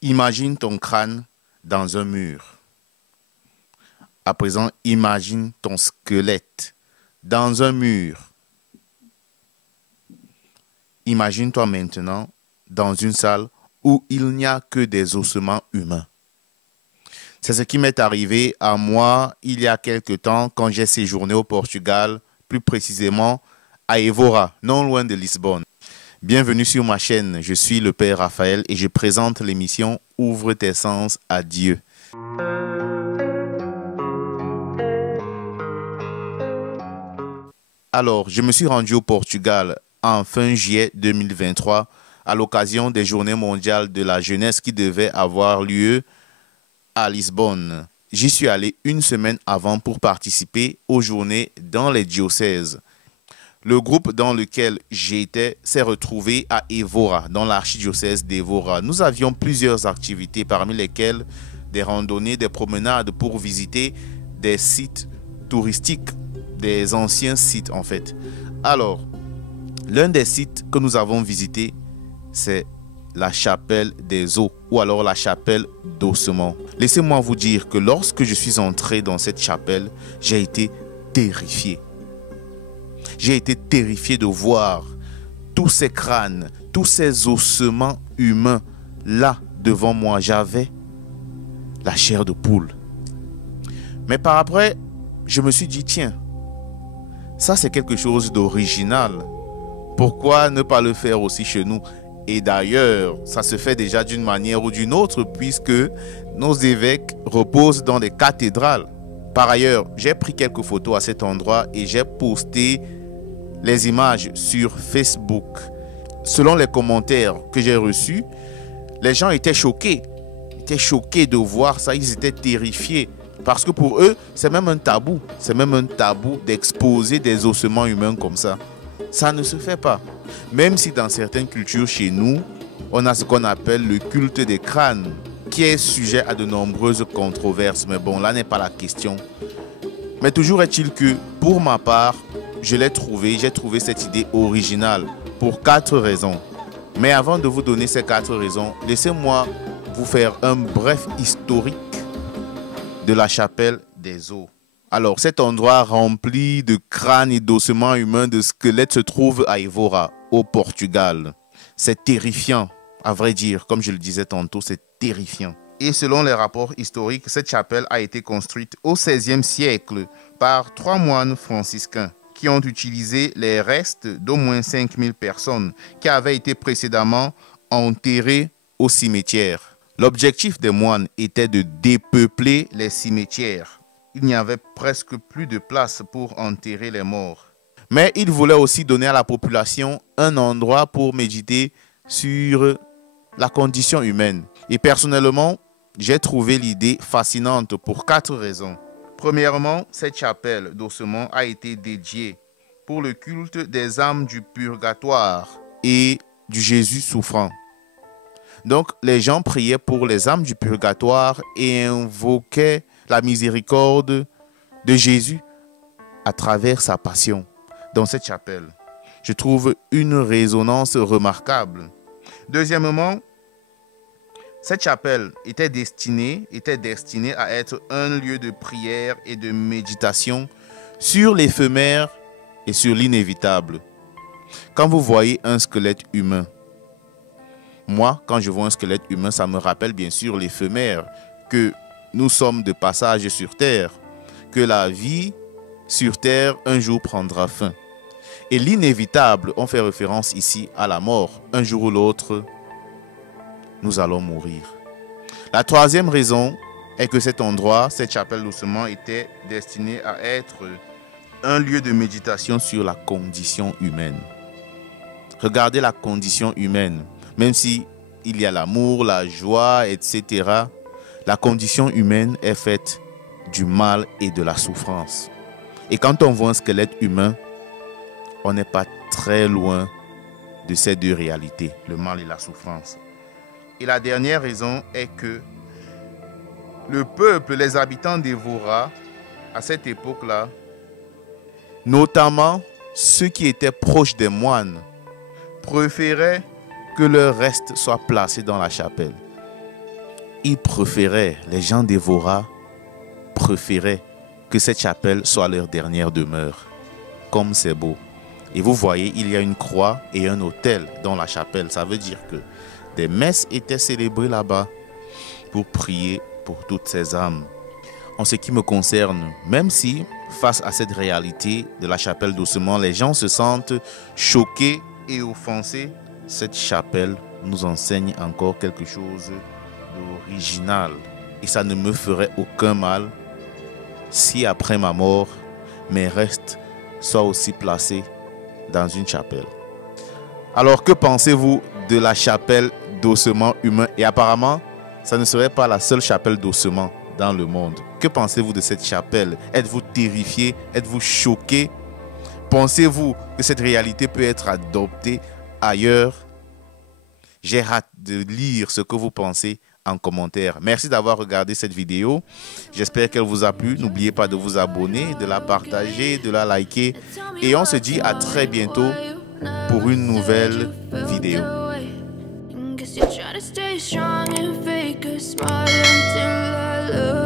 Imagine ton crâne dans un mur. À présent, imagine ton squelette dans un mur. Imagine-toi maintenant dans une salle où il n'y a que des ossements humains. C'est ce qui m'est arrivé à moi il y a quelque temps quand j'ai séjourné au Portugal, plus précisément à Évora, non loin de Lisbonne. Bienvenue sur ma chaîne, je suis le Père Raphaël et je présente l'émission Ouvre tes sens à Dieu. Alors, je me suis rendu au Portugal en fin juillet 2023 à l'occasion des Journées mondiales de la jeunesse qui devaient avoir lieu à Lisbonne. J'y suis allé une semaine avant pour participer aux journées dans les diocèses. Le groupe dans lequel j'étais s'est retrouvé à Évora, dans l'archidiocèse d'Évora. Nous avions plusieurs activités, parmi lesquelles des randonnées, des promenades pour visiter des sites touristiques, des anciens sites en fait. Alors, l'un des sites que nous avons visité, c'est la chapelle des eaux ou alors la chapelle d'Ossements. Laissez-moi vous dire que lorsque je suis entré dans cette chapelle, j'ai été terrifié. J'ai été terrifié de voir tous ces crânes, tous ces ossements humains là devant moi. J'avais la chair de poule. Mais par après, je me suis dit, tiens, ça c'est quelque chose d'original. Pourquoi ne pas le faire aussi chez nous? Et d'ailleurs, ça se fait déjà d'une manière ou d'une autre puisque nos évêques reposent dans des cathédrales. Par ailleurs, j'ai pris quelques photos à cet endroit et j'ai posté les images sur Facebook. Selon les commentaires que j'ai reçus, les gens étaient choqués. Ils étaient choqués de voir ça, ils étaient terrifiés. Parce que pour eux, c'est même un tabou. C'est même un tabou d'exposer des ossements humains comme ça. Ça ne se fait pas. Même si dans certaines cultures chez nous, on a ce qu'on appelle le culte des crânes, qui est sujet à de nombreuses controverses. Mais bon, là n'est pas la question. Mais toujours est-il que, pour ma part, j'ai trouvé cette idée originale pour 4 raisons. Mais avant de vous donner ces 4 raisons, laissez-moi vous faire un bref historique de la chapelle des eaux. Alors, cet endroit rempli de crânes et d'ossements humains, de squelettes, se trouve à Évora, au Portugal. C'est terrifiant, à vrai dire, comme je le disais tantôt, c'est terrifiant. Et selon les rapports historiques, cette chapelle a été construite au XVIe siècle par 3 moines franciscains qui ont utilisé les restes d'au moins 5000 personnes qui avaient été précédemment enterrées au cimetière. L'objectif des moines était de dépeupler les cimetières. Il n'y avait presque plus de place pour enterrer les morts. Mais ils voulaient aussi donner à la population un endroit pour méditer sur la condition humaine. Et personnellement, j'ai trouvé l'idée fascinante pour 4 raisons. Premièrement, cette chapelle d'Ossements a été dédiée pour le culte des âmes du purgatoire et du Jésus souffrant. Donc, les gens priaient pour les âmes du purgatoire et invoquaient la miséricorde de Jésus à travers sa passion dans cette chapelle. Je trouve une résonance remarquable. Deuxièmement, cette chapelle était destinée à être un lieu de prière et de méditation sur l'éphémère et sur l'inévitable. Quand vous voyez un squelette humain, moi, quand je vois un squelette humain, ça me rappelle bien sûr l'éphémère, que nous sommes de passage sur terre, que la vie sur terre un jour prendra fin. Et l'inévitable, on fait référence ici à la mort. Un jour ou l'autre, nous allons mourir. La troisième raison est que cet endroit, cette chapelle d'Ossements, était destinée à être un lieu de méditation sur la condition humaine. Regardez la condition humaine. Même si il y a l'amour, la joie, etc., la condition humaine est faite du mal et de la souffrance. Et quand on voit un squelette humain, on n'est pas très loin de ces deux réalités, le mal et la souffrance. Et la dernière raison est que le peuple, les habitants d'Évora, à cette époque-là, notamment ceux qui étaient proches des moines, préféraient que leur reste soit placé dans la chapelle. les gens d'Évora préféraient que cette chapelle soit leur dernière demeure. Comme c'est beau. Et vous voyez, il y a une croix et un autel dans la chapelle. Ça veut dire que des messes étaient célébrées là-bas pour prier pour toutes ces âmes. En ce qui me concerne, même si face à cette réalité de la chapelle d'Ossements, les gens se sentent choqués et offensés, cette chapelle nous enseigne encore quelque chose d'original. Et ça ne me ferait aucun mal si après ma mort, mes restes soient aussi placés dans une chapelle. Alors, que pensez-vous de la chapelle d'ossements humains? Et apparemment, ça ne serait pas la seule chapelle d'ossements dans le monde. Que pensez-vous de cette chapelle? Êtes-vous terrifié? Êtes-vous choqué? Pensez-vous que cette réalité peut être adoptée ailleurs? J'ai hâte de lire ce que vous pensez en commentaire. Merci d'avoir regardé cette vidéo. J'espère qu'elle vous a plu. N'oubliez pas de vous abonner, de la partager, de la liker. Et on se dit à très bientôt pour une nouvelle vidéo. You're trying to stay strong and fake a smile until I look